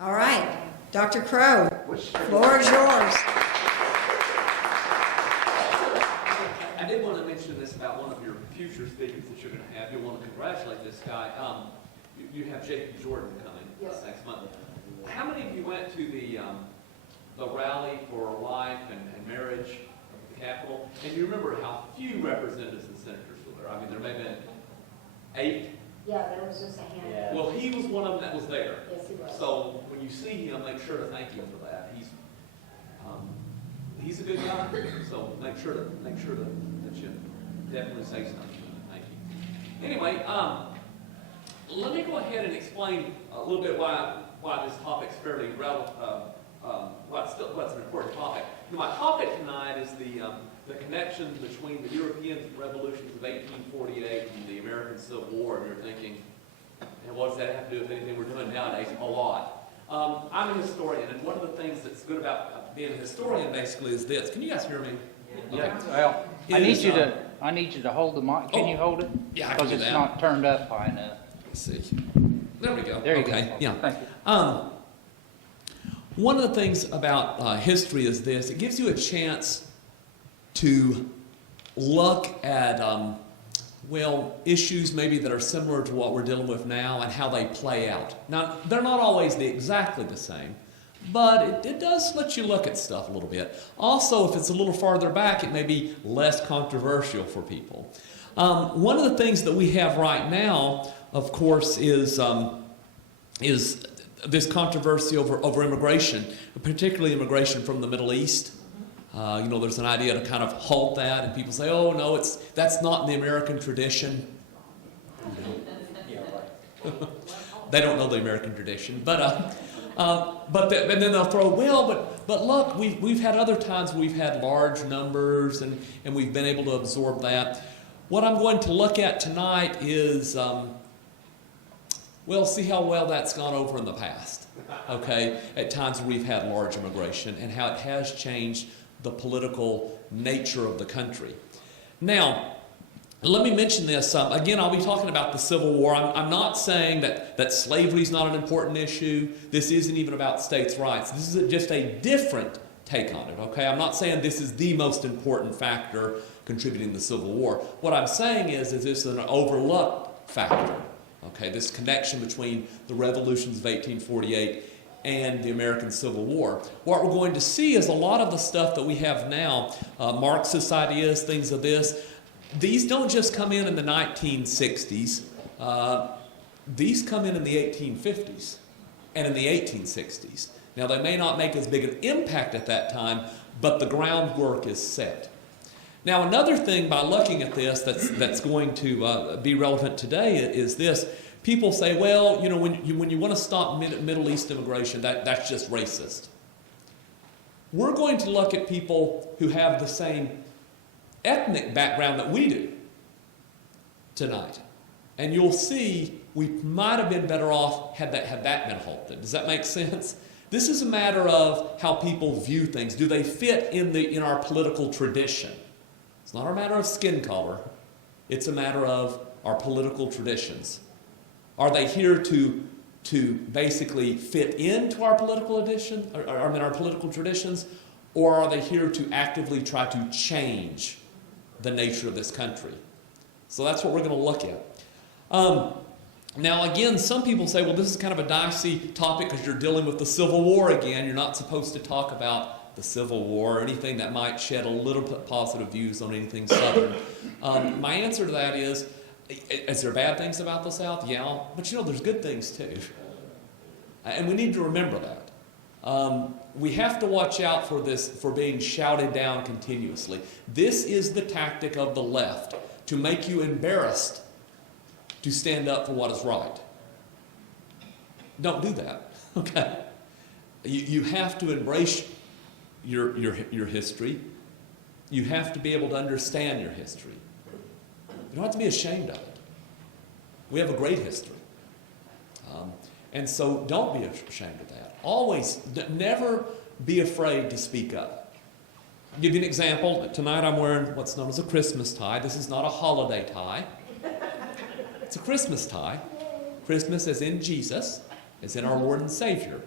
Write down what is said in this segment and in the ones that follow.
All right, Dr. Crow, floor is yours. I did want to mention this about one of your future speakers that you're going to have. You'll want to congratulate this guy. You have Jacob Jordan coming next month. How many of you went to the rally for life and marriage at the Capitol? And you remember how few representatives and senators were there? I mean, there may have been 8. Yeah, there was just a handful. Yeah. Well, he was one of them that was there. Yes, he was. So when you see him, make sure to thank him for that. He's a good guy. So make sure that you definitely say something. Thank you. Anyway, let me go ahead and explain a little bit why this topic's fairly relevant. What's an important topic. My topic tonight is the connection between the European revolutions of 1848 and the American Civil War. And you're thinking, and what does that have to do with anything we're doing nowadays? A lot. I'm a historian, and one of the things that's good about being a historian basically is this. Can you guys hear me? Yeah. Okay. Well, I need you to hold the mic. Can you hold it? Yeah, I can do because it's that. not turned up high enough. Let's see. There we go. There you okay. go. Yeah. Thank you. One of the things about history is this. It gives you a chance to look at, issues maybe that are similar to what we're dealing with now and how they play out. Now, they're not always exactly the same, but it does let you look at stuff a little bit. Also, if it's a little farther back, it may be less controversial for people. One of the things that we have right now, of course, is this controversy over immigration, particularly immigration from the Middle East. There's an idea to kind of halt that, and people say, "Oh no, that's not in the American tradition." They don't know the American tradition, and then they'll throw, but look, we've had other times we've had large numbers and we've been able to absorb that. What I'm going to look at tonight is see how well that's gone over in the past, okay? At times we've had large immigration and how it has changed the political nature of the country. Now, let me mention this. Again, I'll be talking about the Civil War. I'm not saying that slavery is not an important issue. This isn't even about states' rights. This is just a different take on it, okay? I'm not saying this is the most important factor contributing to the Civil War. What I'm saying is this is an overlooked factor. Okay, this connection between the revolutions of 1848 and the American Civil War. What we're going to see is a lot of the stuff that we have now, Marxist ideas, things of this, these don't just come in the 1960s. These come in the 1850s and in the 1860s. Now, they may not make as big an impact at that time, but the groundwork is set. Now, another thing by looking at this that's going to be relevant today is this. People say, when you want to stop Middle East immigration, that's just racist. We're going to look at people who have the same ethnic background that we do tonight. And you'll see we might have been better off had that been halted. Does that make sense? This is a matter of how people view things. Do they fit in our political tradition? It's not a matter of skin color. It's a matter of our political traditions. Are they here to basically fit into our political tradition, our political traditions, or are they here to actively try to change the nature of this country? So that's what we're going to look at. Now, again, some people say, this is kind of a dicey topic because you're dealing with the Civil War again. You're not supposed to talk about the Civil War or anything that might shed a little bit positive views on anything Southern. My answer to that is there bad things about the South? Yeah, but there's good things too. And we need to remember that. We have to watch out for being shouted down continuously. This is the tactic of the left, to make you embarrassed to stand up for what is right. Don't do that, okay? You have to embrace your history. You have to be able to understand your history. You don't have to be ashamed of it. We have a great history. And so don't be ashamed of that. Always, never be afraid to speak up. I'll give you an example. Tonight I'm wearing what's known as a Christmas tie. This is not a holiday tie. It's a Christmas tie. Christmas as in Jesus, as in our Lord and Savior.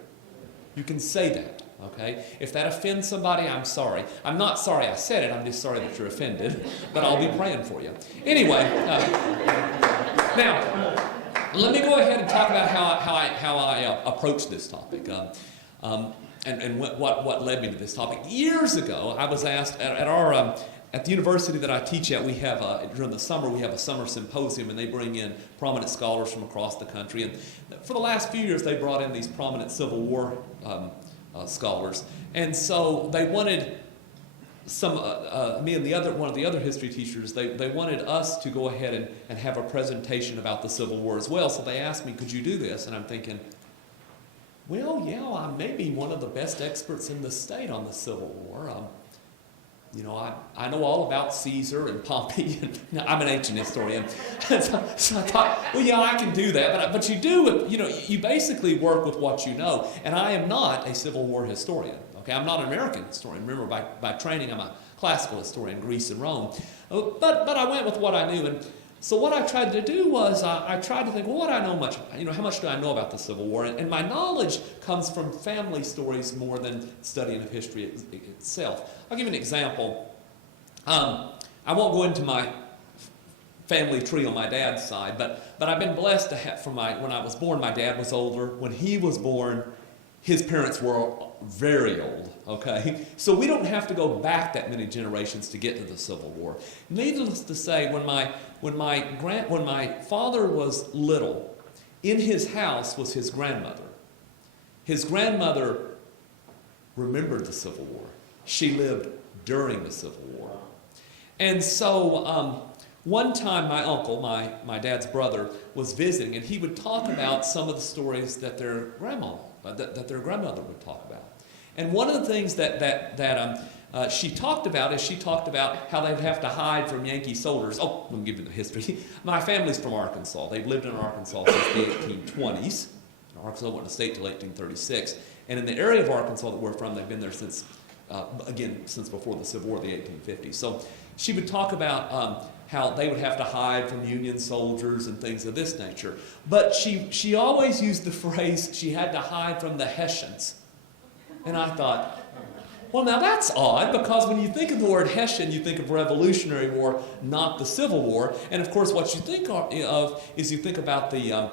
You can say that, okay? If that offends somebody, I'm sorry. I'm not sorry I said it, I'm just sorry that you're offended, but I'll be praying for you. Anyway, now, let me go ahead and talk about how I approach this topic. And what led me to this topic. Years ago, I was asked at the university that I teach at, we have during the summer we have a summer symposium, and they bring in prominent scholars from across the country. And for the last few years, they brought in these prominent Civil War scholars, and so they wanted me and one of the other history teachers. They wanted us to go ahead and have a presentation about the Civil War as well. So they asked me, "Could you do this?" And I'm thinking, well, yeah, I may be one of the best experts in the state on the Civil War. I know all about Caesar and Pompey, and I'm an ancient historian. so I thought, well, yeah, I can do that. But you do, you basically work with what you know. And I am not a Civil War historian. Okay, I'm not an American historian. Remember, by training, I'm a classical historian, Greece and Rome. But I went with what I knew. And so what I tried to do was I tried to think, well, how much do I know about the Civil War? And my knowledge comes from family stories more than studying of history itself. I'll give you an example. I won't go into my family tree on my dad's side, but I've been blessed to have, when I was born, my dad was older. When he was born, his parents were very old, okay? So we don't have to go back that many generations to get to the Civil War. Needless to say, when my father was little, in his house was his grandmother. His grandmother remembered the Civil War. She lived during the Civil War. And so one time my uncle, my dad's brother, was visiting, and he would talk about some of the stories that their grandmother would talk about. And one of the things that she talked about how they'd have to hide from Yankee soldiers. Oh, let me give you the history. My family's from Arkansas. They've lived in Arkansas since the 1820s. Arkansas wasn't a state till 1836. And in the area of Arkansas that we're from, they've been there since before the Civil War, the 1850s. So she would talk about how they would have to hide from Union soldiers and things of this nature. But she always used the phrase, she had to hide from the Hessians. And I thought, well, now that's odd, because when you think of the word Hessian, you think of Revolutionary War, not the Civil War. And of course, what you think of is you think about the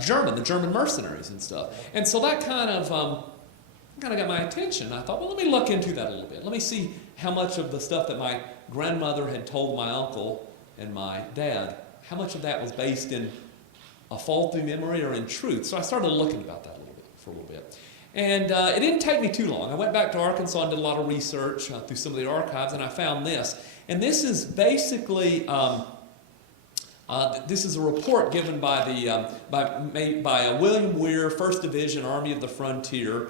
German mercenaries and stuff. And so that kind of got my attention. I thought, well, let me look into that a little bit. Let me see how much of the stuff that my grandmother had told my uncle and my dad, how much of that was based in a faulty memory or in truth. So I started looking about that for a little bit. And it didn't take me too long. I went back to Arkansas and did a lot of research through some of the archives, and I found this. And this is basically, this is a report given by William Weir, 1st Division, Army of the Frontier.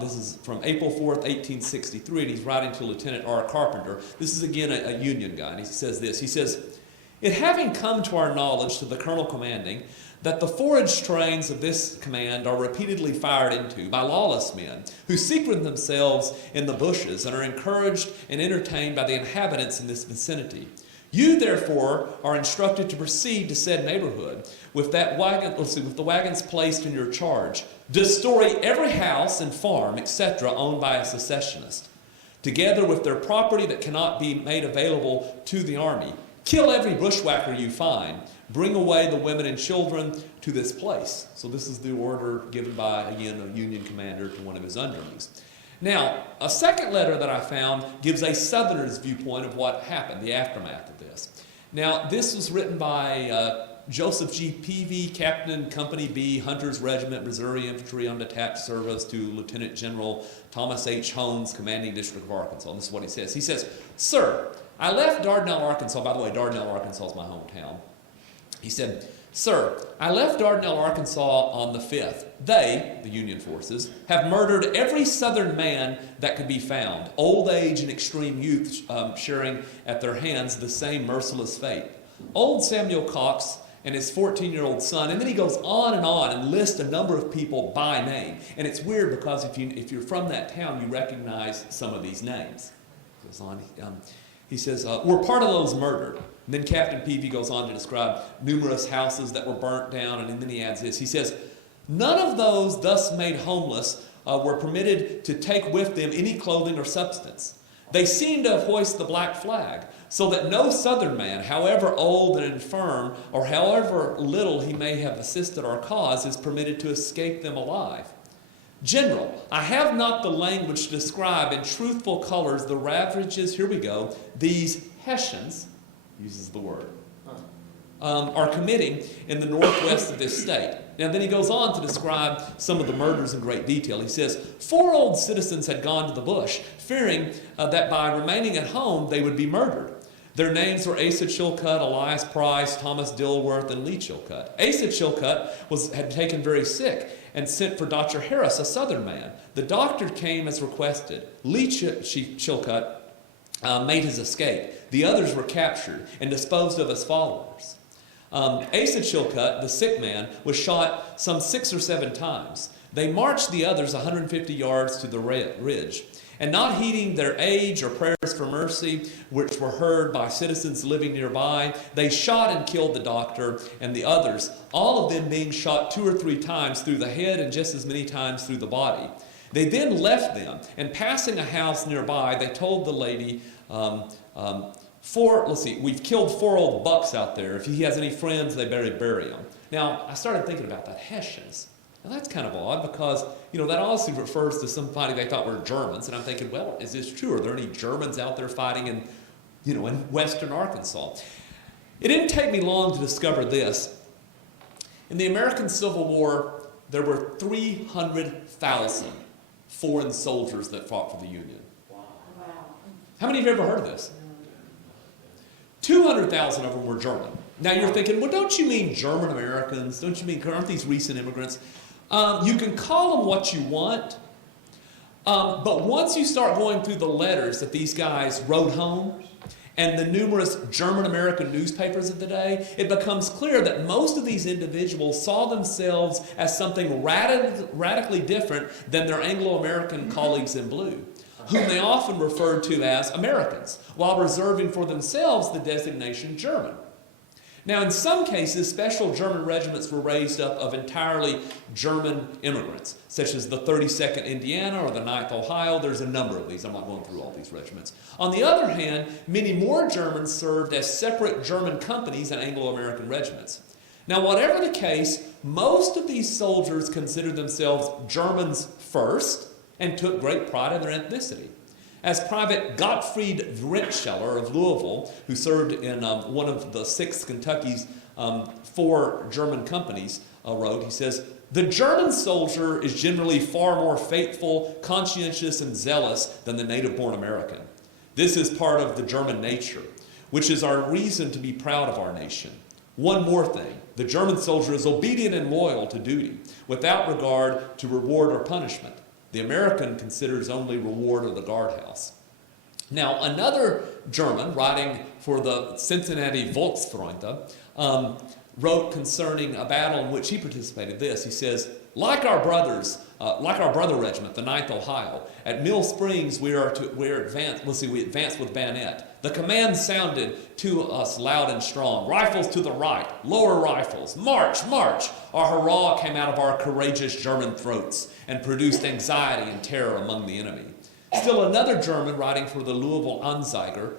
This is from April 4th, 1863, and he's writing to Lieutenant R. Carpenter. This is, again, a Union guy, and he says this. He says, "It having come to our knowledge, to the Colonel commanding, that the forage trains of this command are repeatedly fired into by lawless men who secret themselves in the bushes and are encouraged and entertained by the inhabitants in this vicinity. You, therefore, are instructed to proceed to said neighborhood with the wagons placed in your charge, destroy every house and farm, etc., owned by a secessionist, together with their property that cannot be made available to the army. Kill every bushwhacker you find. Bring away the women and children to this place." So this is the order given by, again, a Union commander to one of his underlings. Now, a second letter that I found gives a Southerner's viewpoint of what happened, the aftermath of this. Now, this was written by Joseph G. Peavy, Captain Company B, Hunter's Regiment, Missouri Infantry on detached service, to Lieutenant General Thomas H. Holmes, Commanding District of Arkansas. And this is what he says. He says, "Sir, I left Dardanelle, Arkansas." By the way, Dardanelle, Arkansas is my hometown. He said, "Sir, I left Dardanelle, Arkansas on the 5th. They, the Union forces, have murdered every Southern man that could be found, old age and extreme youth sharing at their hands the same merciless fate. Old Samuel Cox and his 14-year-old son," and then he goes on and lists a number of people by name. And it's weird because if you're from that town, you recognize some of these names. Goes on. He says, "Were part of those murdered." And then Captain Peavy goes on to describe numerous houses that were burnt down, and then he adds this. He says, "None of those thus made homeless were permitted to take with them any clothing or substance. They seem to have hoisted the black flag, so that no Southern man, however old and infirm, or however little he may have assisted our cause, is permitted to escape them alive. General, I have not the language to describe in truthful colors the ravages, here we go, these Hessians, uses the word, are committing in the northwest of this state. Now then he goes on to describe some of the murders in great detail. He says, 4 old citizens had gone to the bush, fearing that by remaining at home they would be murdered. Their names were Asa Chilcutt, Elias Price, Thomas Dilworth, and Lee Chilcutt. Asa Chilcutt had taken very sick and sent for Dr. Harris, a Southern man. The doctor came as requested. Lee Chilcutt made his escape. The others were captured and disposed of as followers. Asa Chilcutt, the sick man, was shot some 6 or 7 times. They marched the others 150 yards to the ridge, and not heeding their age or prayers for mercy, which were heard by citizens living nearby, they shot and killed the doctor and the others, all of them being shot 2 or 3 times through the head and just as many times through the body. They then left them, and passing a house nearby, they told the lady, we've killed 4 old bucks out there. If he has any friends, they better bury them. Now, I started thinking about that, Hessians. Now, that's kind of odd because, that also refers to somebody they thought were Germans. And I'm thinking, well, is this true? Are there any Germans out there fighting in western Arkansas? It didn't take me long to discover this. In the American Civil War, there were 300,000 foreign soldiers that fought for the Union. Wow. How many of you have ever heard of this? 200,000 of them were German. Now you're thinking, well, don't you mean German Americans? Don't you mean, aren't these recent immigrants? You can call them what you want, but once you start going through the letters that these guys wrote home and the numerous German American newspapers of the day, it becomes clear that most of these individuals saw themselves as something radically different than their Anglo-American colleagues in blue, whom they often referred to as Americans, while reserving for themselves the designation German. Now, in some cases, special German regiments were raised up of entirely German immigrants, such as the 32nd Indiana or the 9th Ohio. There's a number of these. I'm not going through all these regiments. On the other hand, many more Germans served as separate German companies and Anglo-American regiments. Now, whatever the case, most of these soldiers considered themselves Germans first and took great pride in their ethnicity. As Private Gottfried Vrentscheller of Louisville, who served in one of the 6th Kentucky's 4 German companies, wrote, he says, "The German soldier is generally far more faithful, conscientious, and zealous than the native-born American. This is part of the German nature, which is our reason to be proud of our nation. One more thing, the German soldier is obedient and loyal to duty, without regard to reward or punishment. The American considers only reward or the guardhouse." Now, another German, writing for the Cincinnati Volksfreunde, wrote concerning a battle in which he participated this. He says, like our brother regiment, the 9th Ohio, at Mill Springs we advanced with bayonet. The command sounded to us loud and strong, rifles to the right, lower rifles, march, march. Our hurrah came out of our courageous German throats and produced anxiety and terror among the enemy. Still another German, writing for the Louisville Anzeiger,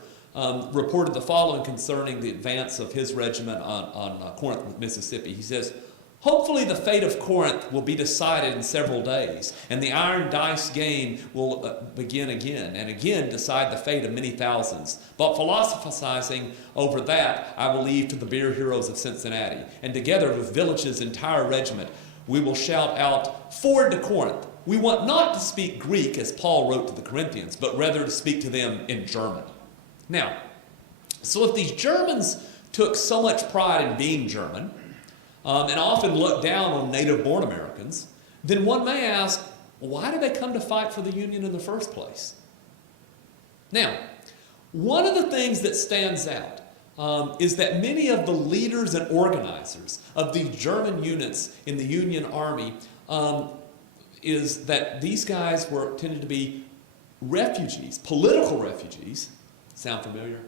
reported the following concerning the advance of his regiment on Corinth, Mississippi. He says, "Hopefully the fate of Corinth will be decided in several days, and the iron dice game will begin again, and again decide the fate of many thousands. But philosophizing over that I will leave to the beer heroes of Cincinnati, and together with Village's entire regiment, we will shout out, 'Forward to Corinth!' We want not to speak Greek, as Paul wrote to the Corinthians, but rather to speak to them in German." Now, so if these Germans took so much pride in being German, and often looked down on native-born Americans, then one may ask, why did they come to fight for the Union in the first place? Now, one of the things that stands out is that many of the leaders and organizers of the German units in the Union Army is that these guys tended to be refugees, political refugees. Sound familiar?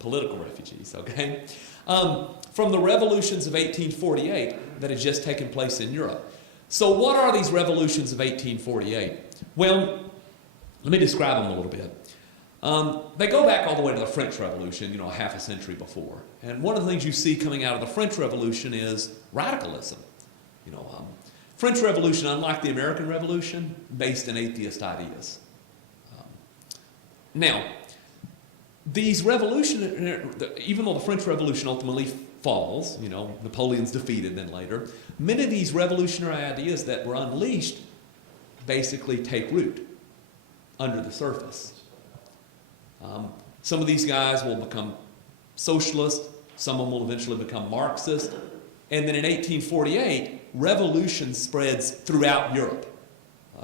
Political refugees, okay? From the revolutions of 1848 that had just taken place in Europe. So what are these revolutions of 1848? Well, let me describe them a little bit. They go back all the way to the French Revolution, a half a century before. And one of the things you see coming out of the French Revolution is radicalism. French Revolution, unlike the American Revolution, based in atheist ideas. Now, these even though the French Revolution ultimately falls, Napoleon's defeated then later, many of these revolutionary ideas that were unleashed basically take root under the surface. Some of these guys will become socialist, some of them will eventually become Marxist, and then in 1848, revolution spreads throughout Europe.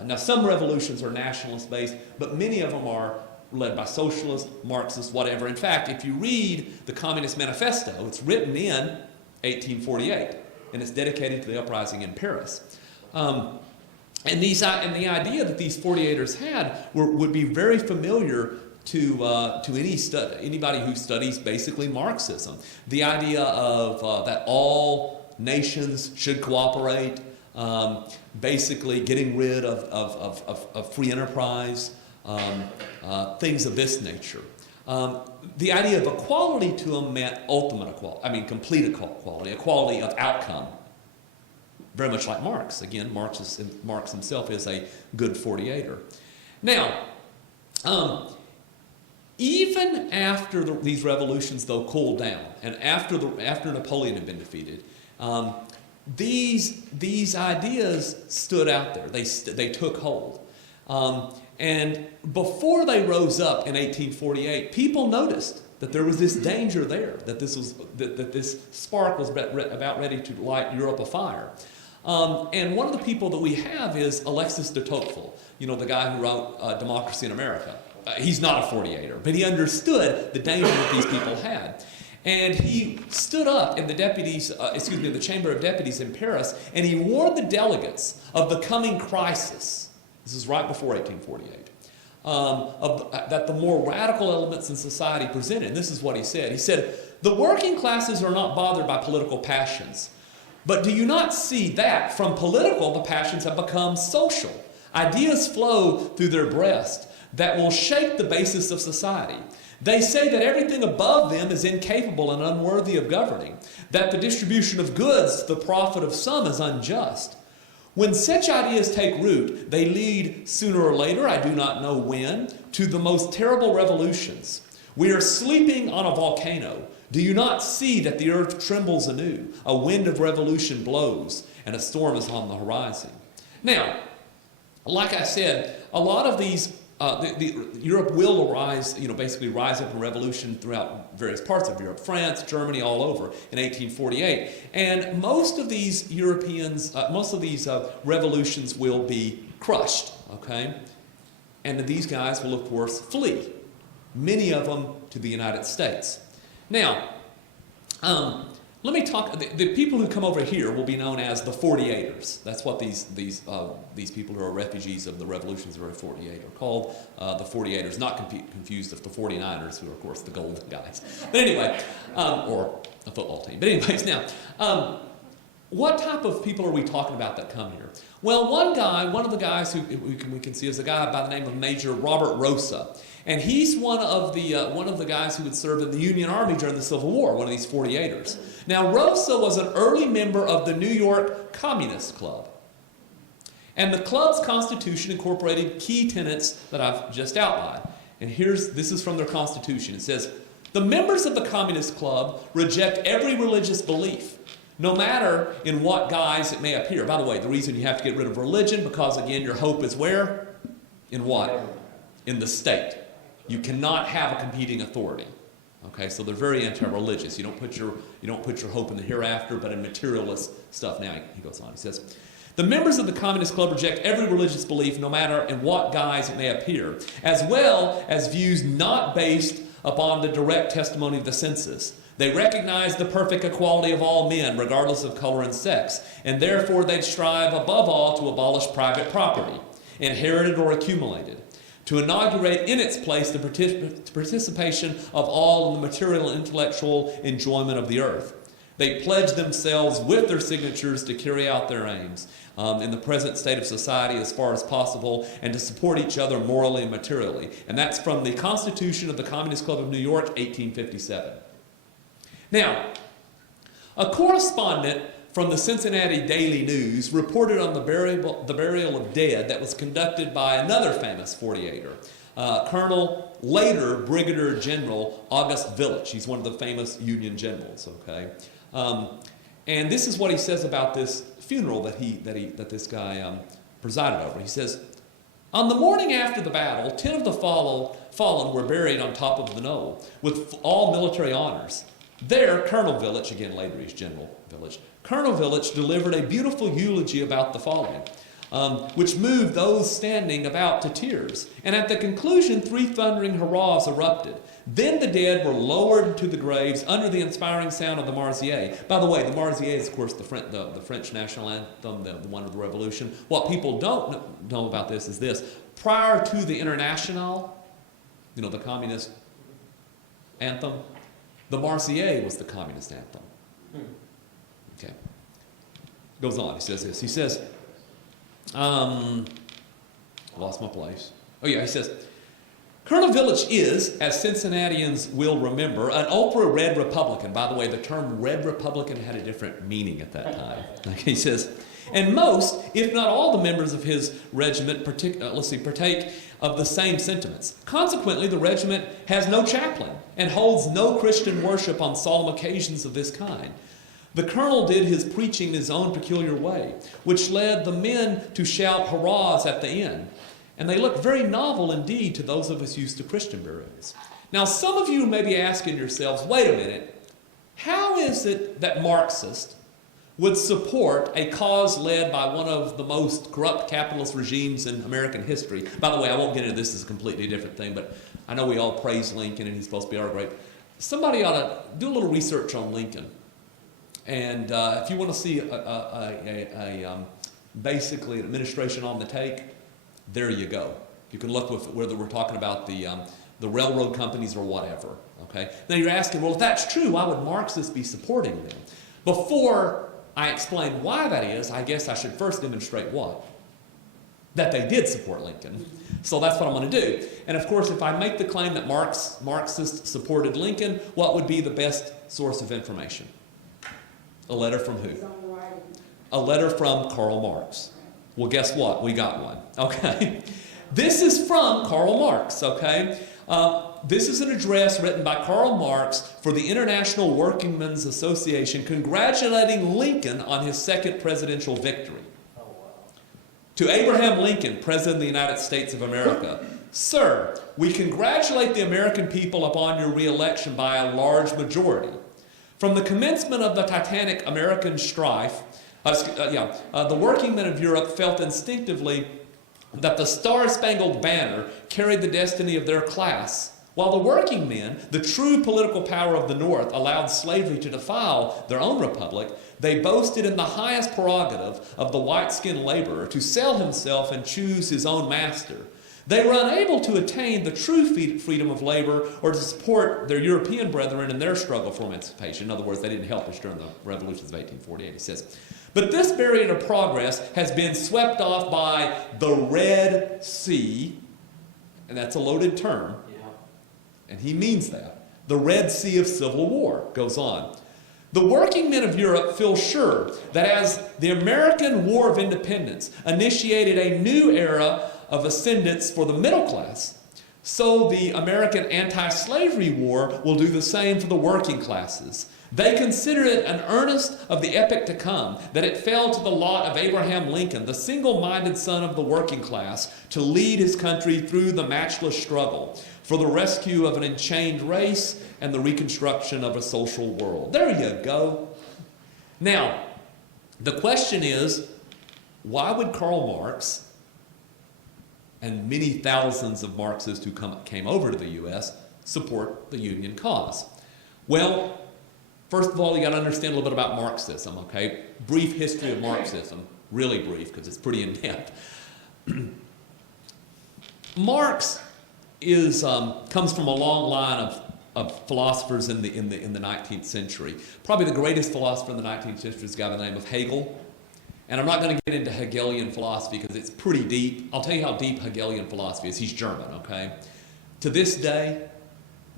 Now, some revolutions are nationalist-based, but many of them are led by socialists, Marxists, whatever. In fact, if you read the Communist Manifesto, it's written in 1848, and it's dedicated to the uprising in Paris. And the idea that these 48ers had would be very familiar to anybody who studies basically Marxism. The idea of that all nations should cooperate, basically getting rid of free enterprise, things of this nature. The idea of equality to them meant ultimate equality, complete equality of outcome. Very much like Marx. Again, Marx himself is a good 48er. Now, even after these revolutions, though, cooled down, and after Napoleon had been defeated, these ideas stood out there. They took hold. And before they rose up in 1848, people noticed that there was this danger there, that this spark was about ready to light Europe afire. And one of the people that we have is Alexis de Tocqueville, the guy who wrote Democracy in America. He's not a 48er, but he understood the danger that these people had. And he stood up in the Chamber of Deputies in Paris, and he warned the delegates of the coming crisis. This is right before 1848. That the more radical elements in society presented. And this is what he said. He said, "The working classes are not bothered by political passions. But do you not see that from political the passions have become social? Ideas flow through their breast that will shake the basis of society. They say that everything above them is incapable and unworthy of governing, that the distribution of goods to the profit of some is unjust. When such ideas take root, they lead sooner or later, I do not know when, to the most terrible revolutions. We are sleeping on a volcano. Do you not see that the earth trembles anew? A wind of revolution blows, and a storm is on the horizon." Now, like I said, a lot of these Europe will rise, basically rise up in revolution throughout various parts of Europe, France, Germany, all over in 1848. And most of these revolutions will be crushed, okay? And these guys will, of course, flee, many of them to the United States. Now, let me talk, the people who come over here will be known as the 48ers. That's what these people who are refugees of the revolutions of 48 are called, the 48ers, not confused with the 49ers, who are, of course, the golden guys. But anyway, or a football team. But anyways, now, what type of people are we talking about that come here? Well, one of the guys who we can see is a guy by the name of Major Robert Rosa. And he's one of the guys who had served in the Union Army during the Civil War, one of these 48ers. Now, Rosa was an early member of the New York Communist Club. And the club's constitution incorporated key tenets that I've just outlined. And this is from their constitution. It says, "The members of the Communist Club reject every religious belief, no matter in what guise it may appear." By the way, the reason you have to get rid of religion, because again, your hope is where? In what? In the state. You cannot have a competing authority. Okay, so they're very anti-religious. You don't put your hope in the hereafter, but in materialist stuff. Now he goes on. He says, "The members of the Communist Club reject every religious belief, no matter in what guise it may appear, as well as views not based upon the direct testimony of the senses. They recognize the perfect equality of all men, regardless of color and sex, and therefore they strive above all to abolish private property, inherited or accumulated, to inaugurate in its place the participation of all in the material and intellectual enjoyment of the earth. They pledge themselves with their signatures to carry out their aims in the present state of society as far as possible and to support each other morally and materially. And that's from the Constitution of the Communist Club of New York, 1857. Now, a correspondent from the Cincinnati Daily News reported on the burial of dead that was conducted by another famous 48er, Colonel, later Brigadier General August Village. He's one of the famous Union generals, okay? And this is what he says about this funeral that this guy presided over. He says, on the morning after the battle, 10 of the fallen were buried on top of the knoll with all military honors. There, Colonel Village, again later he's General Village, Colonel Village delivered a beautiful eulogy about the fallen, which moved those standing about to tears. And at the conclusion, 3 thundering hurrahs erupted. Then the dead were lowered to the graves under the inspiring sound of the Marseillaise. By the way, the Marseillaise is, of course, the French national anthem, the one of the Revolution. What people don't know about this is this. Prior to the International, you know, the communist anthem, the Marseillaise was the communist anthem. Okay. Goes on, he says this. He says, lost my place. Oh yeah, he says, Colonel Village is, as Cincinnatians will remember, an ultra-red Republican. By the way, the term red Republican had a different meaning at that time. Okay, he says, and most, if not all the members of his regiment partake of the same sentiments. Consequently, the regiment has no chaplain and holds no Christian worship on solemn occasions of this kind. The colonel did his preaching in his own peculiar way, which led the men to shout hurrahs at the end. And they look very novel indeed to those of us used to Christian burials. Now, some of you may be asking yourselves, wait a minute, how is it that Marxists would support a cause led by one of the most corrupt capitalist regimes in American history? By the way, I won't get into this, as a completely different thing, but I know we all praise Lincoln and he's supposed to be our great. Somebody ought to do a little research on Lincoln. And if you want to see basically an administration on the take, there you go. You can look with whether we're talking about the railroad companies or whatever. Okay. Now you're asking, well, if that's true, why would Marxists be supporting them? Before I explain why that is, I guess I should first demonstrate what? That they did support Lincoln. So that's what I'm going to do. And of course, if I make the claim that Marxists supported Lincoln, what would be the best source of information? A letter from who? A letter from Karl Marx. Well, guess what? We got one. Okay. This is from Karl Marx. Okay. This is an address written by Karl Marx for the International Workingmen's Association congratulating Lincoln on his second presidential victory. Oh, wow. To Abraham Lincoln, President of the United States of America. Sir, we congratulate the American people upon your re-election by a large majority. From the commencement of the titanic American strife, the working men of Europe felt instinctively that the Star-Spangled Banner carried the destiny of their class, while the working men, the true political power of the North, allowed slavery to defile their own republic. They boasted in the highest prerogative of the white-skinned laborer to sell himself and choose his own master. They were unable to attain the true freedom of labor or to support their European brethren in their struggle for emancipation. In other words, they didn't help us during the revolutions of 1848, he says. But this barrier to progress has been swept off by the Red Sea, and that's a loaded term, and he means that. The Red Sea of Civil War goes on. The working men of Europe feel sure that as the American War of Independence initiated a new era of ascendance for the middle class, so the American anti-slavery war will do the same for the working classes. They consider it an earnest of the epoch to come that it fell to the lot of Abraham Lincoln, the single-minded son of the working class, to lead his country through the matchless struggle for the rescue of an enchained race and the reconstruction of a social world. There you go. Now, the question is, why would Karl Marx and many thousands of Marxists who came over to the U.S. support the Union cause? Well, first of all, you got to understand a little bit about Marxism, okay? Brief history of Marxism, really brief because it's pretty in-depth. Marx comes from a long line of of philosophers in the 19th century. Probably the greatest philosopher in the 19th century is a guy by the name of Hegel. And I'm not going to get into Hegelian philosophy because it's pretty deep. I'll tell you how deep Hegelian philosophy is. He's German, okay? To this day,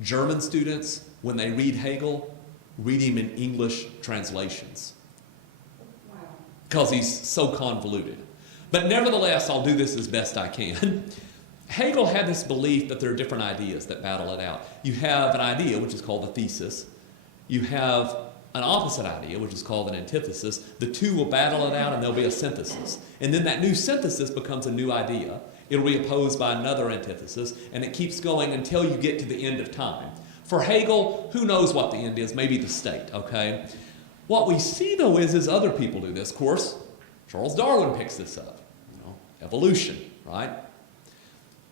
German students, when they read Hegel, read him in English translations. Because he's so convoluted. But nevertheless, I'll do this as best I can. Hegel had this belief that there are different ideas that battle it out. You have an idea, which is called a thesis. You have an opposite idea, which is called an antithesis. The two will battle it out and there'll be a synthesis. And then that new synthesis becomes a new idea. It'll be opposed by another antithesis, and it keeps going until you get to the end of time. For Hegel, who knows what the end is? Maybe the state, okay? What we see, though, is other people do this. Of course, Charles Darwin picks this up. Evolution, right?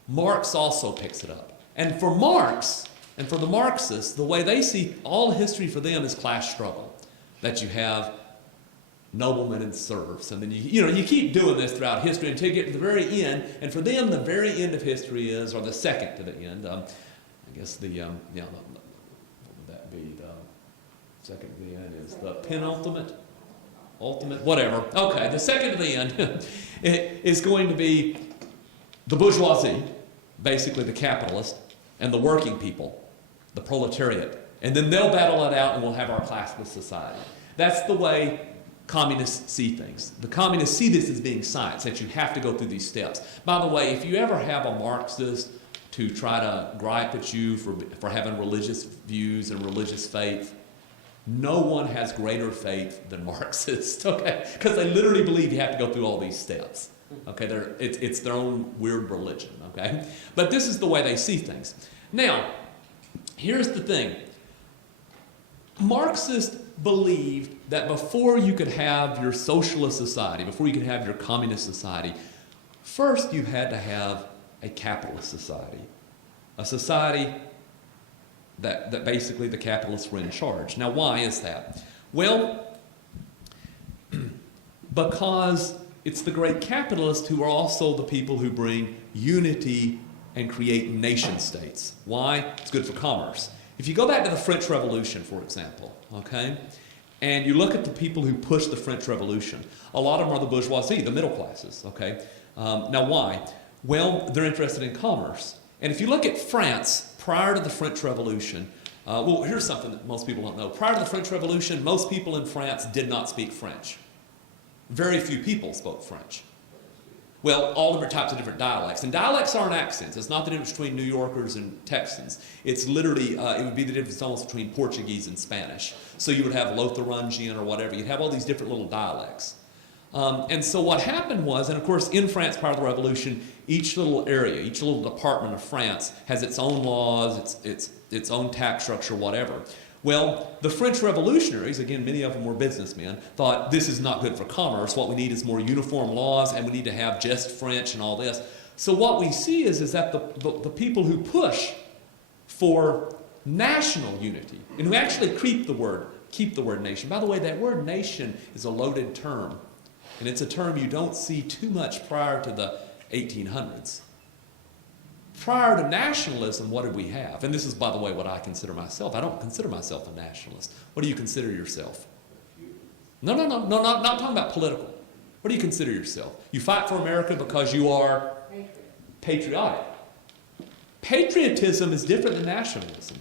Marx also picks it up. And for Marx, and for the Marxists, the way they see all history for them is class struggle. That you have noblemen and serfs. And then you keep doing this throughout history until you get to the very end. And for them, the very end of history is, or the second to the end, I guess what would that be? The second to the end is the penultimate, ultimate, whatever. Okay, the second to the end is going to be the bourgeoisie, basically the capitalist, and the working people, the proletariat. And then they'll battle it out and we'll have our classless society. That's the way communists see things. The communists see this as being science, that you have to go through these steps. By the way, if you ever have a Marxist to try to gripe at you for having religious views and religious faith, no one has greater faith than Marxists, okay? Because they literally believe you have to go through all these steps. Okay, it's their own weird religion, okay? But this is the way they see things. Now, here's the thing. Marxists believed that before you could have your socialist society, before you could have your communist society, first you had to have a capitalist society. A society that basically the capitalists were in charge. Now, why is that? Well, because it's the great capitalists who are also the people who bring unity and create nation states. Why? It's good for commerce. If you go back to the French Revolution, for example, okay, and you look at the people who pushed the French Revolution, a lot of them are the bourgeoisie, the middle classes, okay? Now, why? Well, they're interested in commerce. And if you look at France prior to the French Revolution, well, here's something that most people don't know. Prior to the French Revolution, most people in France did not speak French. Very few people spoke French. Well, all different types of different dialects. And dialects aren't accents. It's not the difference between New Yorkers and Texans. It's literally, it would be the difference almost between Portuguese and Spanish. So you would have Lotharingian or whatever. You'd have all these different little dialects. And so what happened was, and of course in France prior to the Revolution, each little area, each little department of France has its own laws, its own tax structure, whatever. Well, the French revolutionaries, again, many of them were businessmen, thought this is not good for commerce. What we need is more uniform laws, and we need to have just French and all this. So what we see is that the people who push for national unity, and who actually keep the word nation. By the way, that word nation is a loaded term, and it's a term you don't see too much prior to the 1800s. Prior to nationalism, what did we have? And this is, by the way, what I consider myself. I don't consider myself a nationalist. What do you consider yourself? No, not talking about political. What do you consider yourself? You fight for America because you are patriotic. Patriotism is different than nationalism.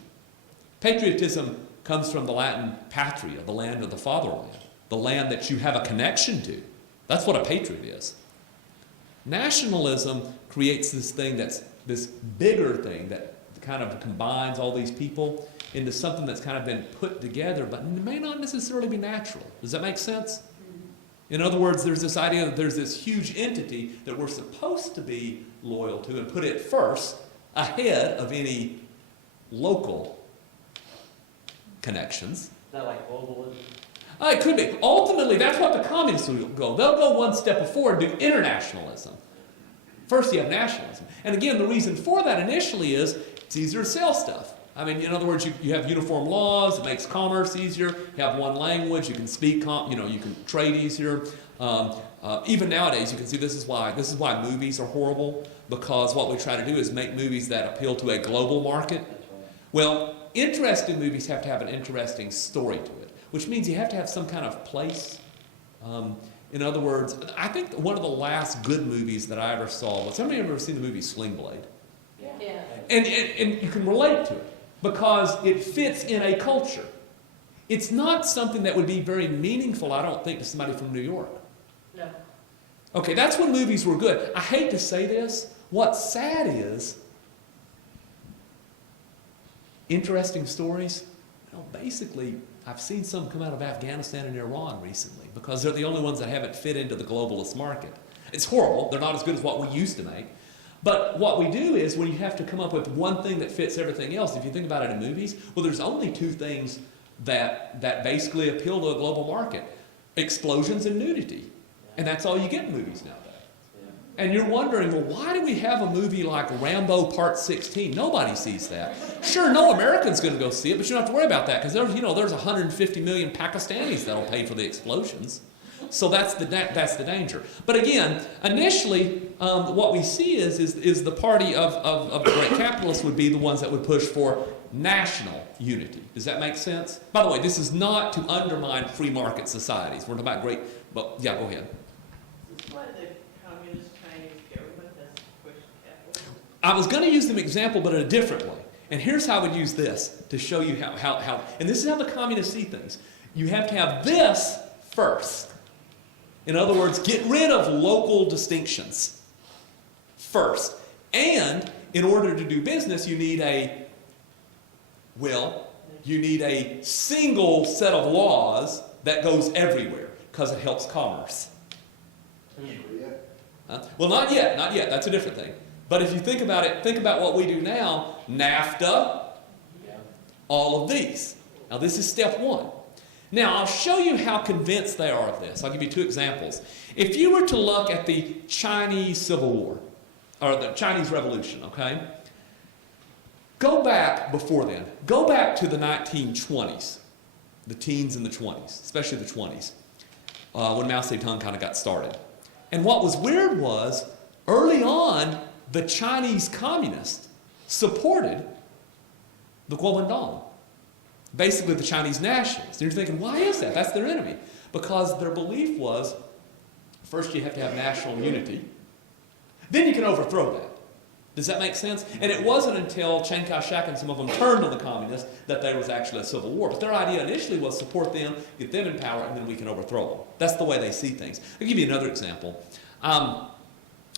Patriotism comes from the Latin patria, the land of the fatherland, the land that you have a connection to. That's what a patriot is. Nationalism creates this thing that's this bigger thing that kind of combines all these people into something that's kind of been put together, but it may not necessarily be natural. Does that make sense? In other words, there's this idea that there's this huge entity that we're supposed to be loyal to and put it first, ahead of any local connections. Is that like globalism? It could be. Ultimately, that's what the communists will go. They'll go one step before and do internationalism. First, you have nationalism. And again, the reason for that initially is it's easier to sell stuff. I mean, in other words, you have uniform laws. It makes commerce easier. You have one language. You can speak, you can trade easier. Even nowadays, you can see this is why movies are horrible, because what we try to do is make movies that appeal to a global market. Well, interesting movies have to have an interesting story to it, which means you have to have some kind of place. In other words, I think one of the last good movies that I ever saw was, somebody ever seen the movie Sling Blade? Yeah. And you can relate to it because it fits in a culture. It's not something that would be very meaningful, I don't think, to somebody from New York. No. Okay, that's when movies were good. I hate to say this. What's sad is interesting stories. Well, basically, I've seen some come out of Afghanistan and Iran recently because they're the only ones that haven't fit into the globalist market. It's horrible. They're not as good as what we used to make. But what we do is when you have to come up with one thing that fits everything else, if you think about it in movies, well, there's only two things that basically appeal to a global market. Explosions and nudity. And that's all you get in movies nowadays. And you're wondering, well, why do we have a movie like Rambo Part 16? Nobody sees that. Sure, no American's going to go see it, but you don't have to worry about that because there's 150 million Pakistanis that'll pay for the explosions. So that's the danger. But again, initially, what we see is the party of the great capitalists would be the ones that would push for national unity. Does that make sense? By the way, this is not to undermine free market societies. We're talking about great, but yeah, go ahead. Is this why the communist Chinese government has pushed capitalism? I was going to use the example, but in a different way. And here's how I would use this to show you how and this is how the communists see things. You have to have this first. In other words, get rid of local distinctions first. And in order to do business, you need a single set of laws that goes everywhere because it helps commerce. Well, not yet. That's a different thing. But if you think about it, think about what we do now. NAFTA, all of these. Now, this is step one. Now, I'll show you how convinced they are of this. I'll give you two examples. If you were to look at the Chinese Civil War, or the Chinese Revolution, okay? Go back before then. Go back to the 1920s, the teens and the 20s, especially the 20s, when Mao Zedong kind of got started. And what was weird was, early on, the Chinese communists supported the Kuomintang. Basically, the Chinese nationalists. And you're thinking, why is that? That's their enemy. Because their belief was, first you have to have national unity. Then you can overthrow that. Does that make sense? And it wasn't until Chiang Kai-shek and some of them turned on the communists that there was actually a civil war. But their idea initially was support them, get them in power, and then we can overthrow them. That's the way they see things. I'll give you another example.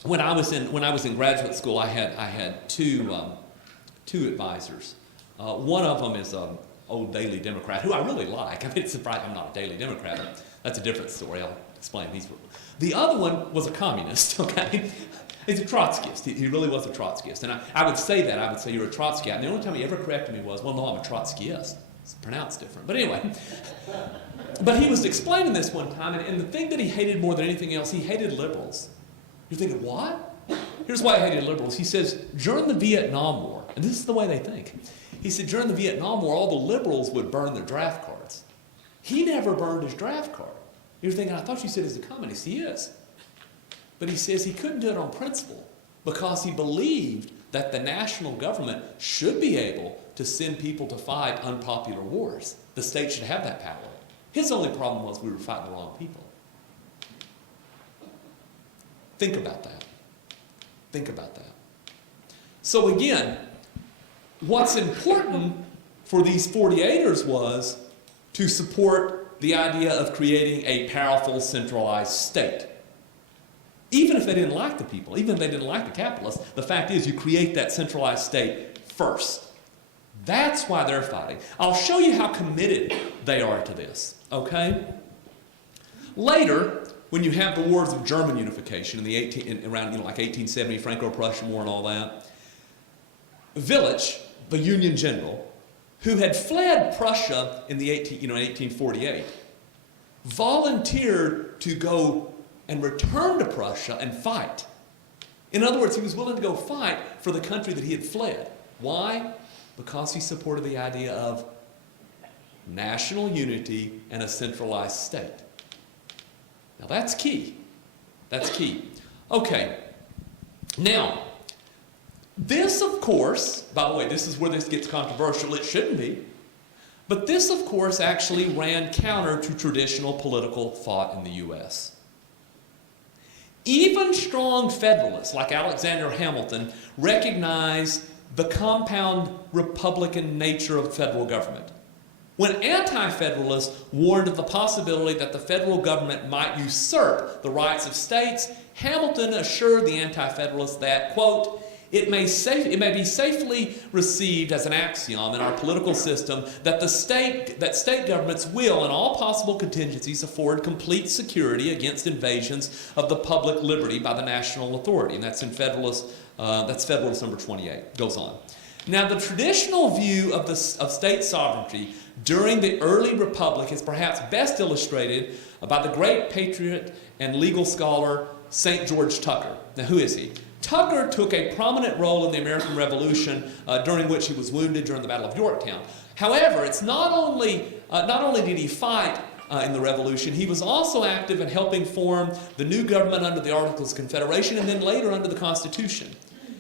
When I was in graduate school, I had two advisors. One of them is old Daily Democrat, who I really like. I mean, it's surprising I'm not a Daily Democrat. That's a different story. I'll explain these. The other one was a communist, okay? He's a Trotskyist. He really was a Trotskyist. And I would say that. I would say, you're a Trotskyist. And the only time he ever corrected me was, well, no, I'm a Trotskyist. It's pronounced different. But anyway. But he was explaining this one time, and the thing that he hated more than anything else, he hated liberals. You're thinking, what? Here's why I hated liberals. He says, during the Vietnam War, and this is the way they think, he said during the Vietnam War, all the liberals would burn their draft cards. He never burned his draft card. You're thinking, I thought you said he's a communist. He is. But he says he couldn't do it on principle because he believed that the national government should be able to send people to fight unpopular wars. The state should have that power. His only problem was we were fighting the wrong people. Think about that. Think about that. So again, what's important for these 48ers was to support the idea of creating a powerful centralized state. Even if they didn't like the people, even if they didn't like the capitalists, the fact is you create that centralized state first. That's why they're fighting. I'll show you how committed they are to this, okay? Later, when you have the wars of German unification around like 1870, Franco-Prussian War and all that, Villach, the Union general, who had fled Prussia in 1848, volunteered to go and return to Prussia and fight. In other words, he was willing to go fight for the country that he had fled. Why? Because he supported the idea of national unity and a centralized state. Now that's key. That's key. Okay. Now, This, of course, by the way, this is where this gets controversial. It shouldn't be. But this, of course, actually ran counter to traditional political thought in the U.S. Even strong Federalists like Alexander Hamilton recognized the compound Republican nature of federal government. When anti-Federalists warned of the possibility that the federal government might usurp the rights of states, Hamilton assured the anti-Federalists that, quote, it may be safely received as an axiom in our political system that state governments will, in all possible contingencies, afford complete security against invasions of the public liberty by the national authority. And that's in Federalist number 28. Goes on. Now, the traditional view of state sovereignty during the early republic is perhaps best illustrated by the great patriot and legal scholar St. George Tucker. Now, who is he? Tucker took a prominent role in the American Revolution, during which he was wounded during the Battle of Yorktown. However, it's not only did he fight in the Revolution, he was also active in helping form the new government under the Articles of Confederation and then later under the Constitution.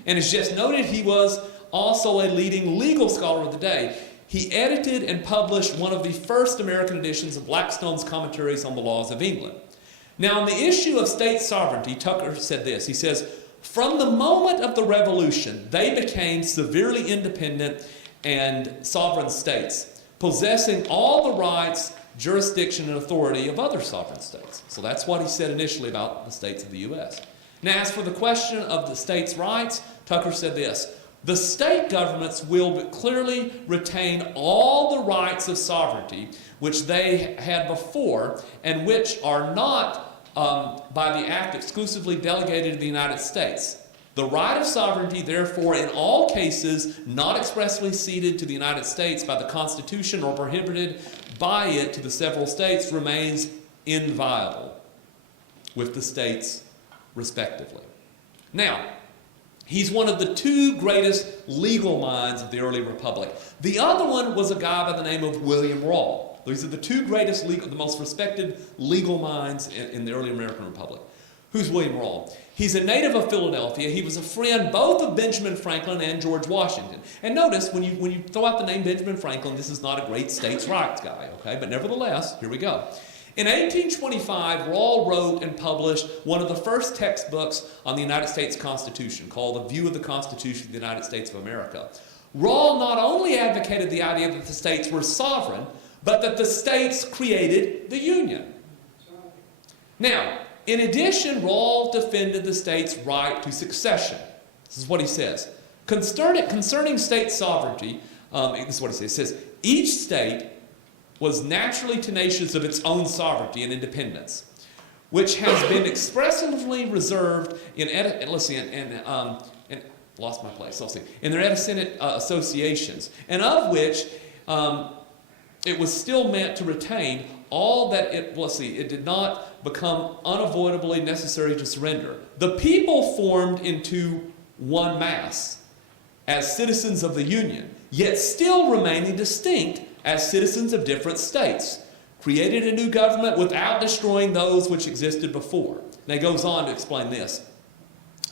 And as just noted, he was also a leading legal scholar of the day. He edited and published one of the first American editions of Blackstone's Commentaries on the Laws of England. Now, on the issue of state sovereignty, Tucker said this. He says, from the moment of the Revolution, they became severely independent and sovereign states, possessing all the rights, jurisdiction, and authority of other sovereign states. So that's what he said initially about the states of the U.S. Now, as for the question of the states' rights, Tucker said this. The state governments will clearly retain all the rights of sovereignty which they had before and which are not by the act exclusively delegated to the United States. The right of sovereignty, therefore, in all cases not expressly ceded to the United States by the Constitution or prohibited by it to the several states, remains inviolable with the states respectively. Now, he's one of the two greatest legal minds of the early republic. The other one was a guy by the name of William Rawle. These are the two greatest the most respected legal minds in the early American Republic. Who's William Rawle? He's a native of Philadelphia. He was a friend both of Benjamin Franklin and George Washington. And notice, when you throw out the name Benjamin Franklin, this is not a great states' rights guy, okay? But nevertheless, here we go. In 1825, Rawle wrote and published one of the first textbooks on the United States Constitution, called A View of the Constitution of the United States of America. Rawle not only advocated the idea that the states were sovereign, but that the states created the Union. Now, in addition, Rawle defended the states' right to succession. This is what he says. Concerning state sovereignty, this is what he says. He says, each state was naturally tenacious of its own sovereignty and independence, which has been expressively reserved in their antecedent associations, and of which it was still meant to retain all that it did not become unavoidably necessary to surrender. The people formed into one mass as citizens of the Union, yet still remaining distinct as citizens of different states, created a new government without destroying those which existed before. Now he goes on to explain this,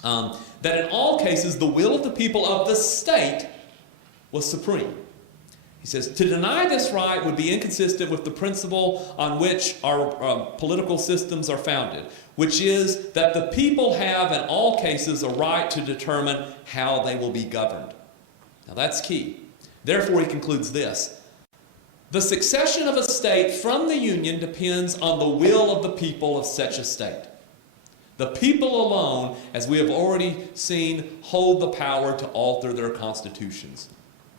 that in all cases the will of the people of the state was supreme. He says, to deny this right would be inconsistent with the principle on which our political systems are founded, which is that the people have in all cases a right to determine how they will be governed. Now that's key. Therefore, he concludes this. The succession of a state from the Union depends on the will of the people of such a state. The people alone, as we have already seen, hold the power to alter their constitutions.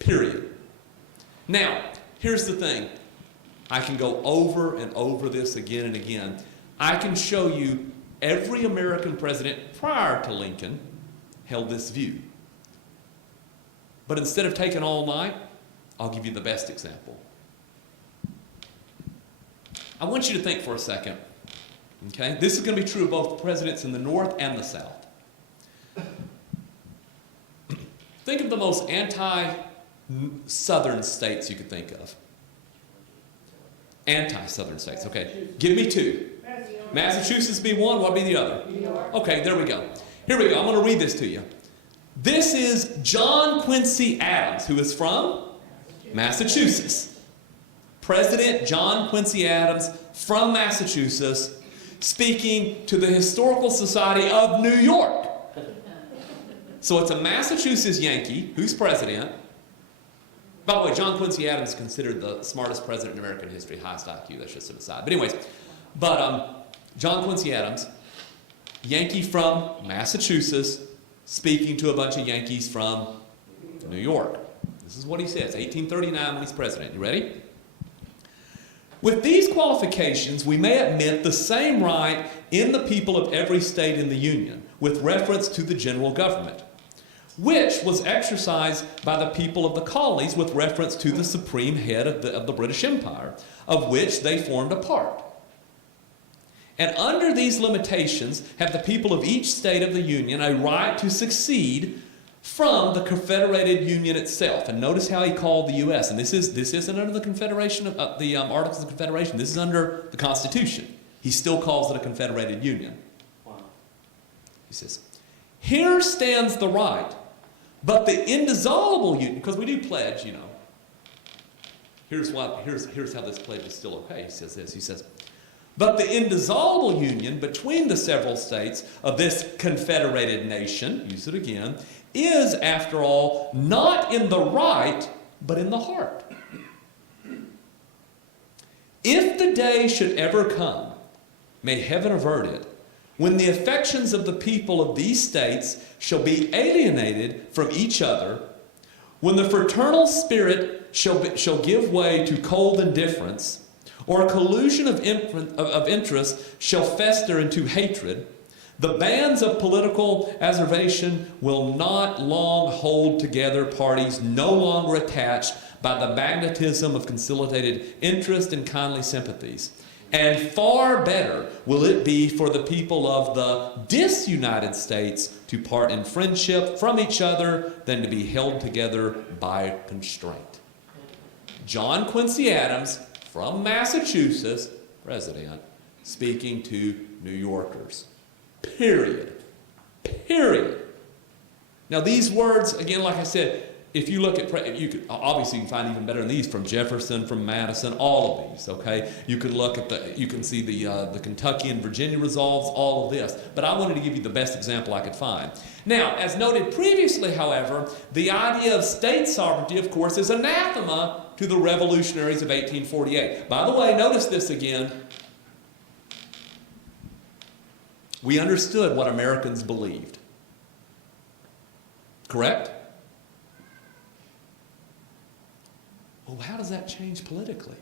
Period. Now, here's the thing. I can go over and over this again and again. I can show you every American president prior to Lincoln held this view. But instead of taking all night, I'll give you the best example. I want you to think for a second. Okay? This is going to be true of both presidents in the North and the South. Think of the most anti-Southern states you could think of. Anti-Southern states, okay. Give me two. Massachusetts be one, what be the other? Okay, there we go. Here we go, I'm going to read this to you. This is John Quincy Adams, who is from Massachusetts. President John Quincy Adams from Massachusetts, speaking to the Historical Society of New York. So it's a Massachusetts Yankee who's president. By the way, John Quincy Adams is considered the smartest president in American history, highest IQ, that's just an aside. But anyways, John Quincy Adams, Yankee from Massachusetts, speaking to a bunch of Yankees from New York. This is what he says, 1839 when he's president. You ready? With these qualifications, we may admit the same right in the people of every state in the Union, with reference to the general government, which was exercised by the people of the colonies with reference to the supreme head of the British Empire, of which they formed a part. And under these limitations have the people of each state of the Union a right to secede from the Confederated Union itself. And notice how he called the U.S. And this isn't under the Confederation of the Articles of Confederation. This is under the Constitution. He still calls it a Confederated Union. Wow. He says, "Here stands the right, but the indissoluble union," because we do pledge, you know. Here's how this pledge is still okay. He says this. He says, "But the indissoluble union between the several states of this confederated nation," use it again, "is, after all, not in the right, but in the heart. If the day should ever come, may heaven avert it, when the affections of the people of these states shall be alienated from each other, when the fraternal spirit shall give way to cold indifference, or a collusion of interest shall fester into hatred, the bands of political asseveration will not long hold together parties no longer attached by the magnetism of conciliated interest and kindly sympathies. And far better will it be for the people of the disunited states to part in friendship from each other than to be held together by constraint." John Quincy Adams, from Massachusetts, president, speaking to New Yorkers. Period. Period. Now these words, again, like I said, if you look at, obviously you can find even better than these from Jefferson, from Madison, all of these, okay? You can look at you can see the Kentucky and Virginia resolves, all of this. But I wanted to give you the best example I could find. Now, as noted previously, however, the idea of state sovereignty, of course, is anathema to the revolutionaries of 1848. By the way, notice this again. We understood what Americans believed. Correct? Well, how does that change politically?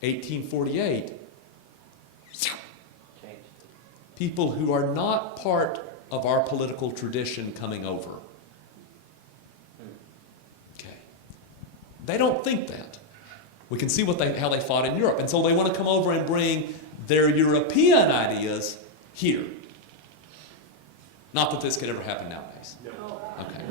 1848. People who are not part of our political tradition coming over. Okay. They don't think that. We can see how they fought in Europe. And so they want to come over and bring their European ideas here. Not that this could ever happen nowadays. Okay.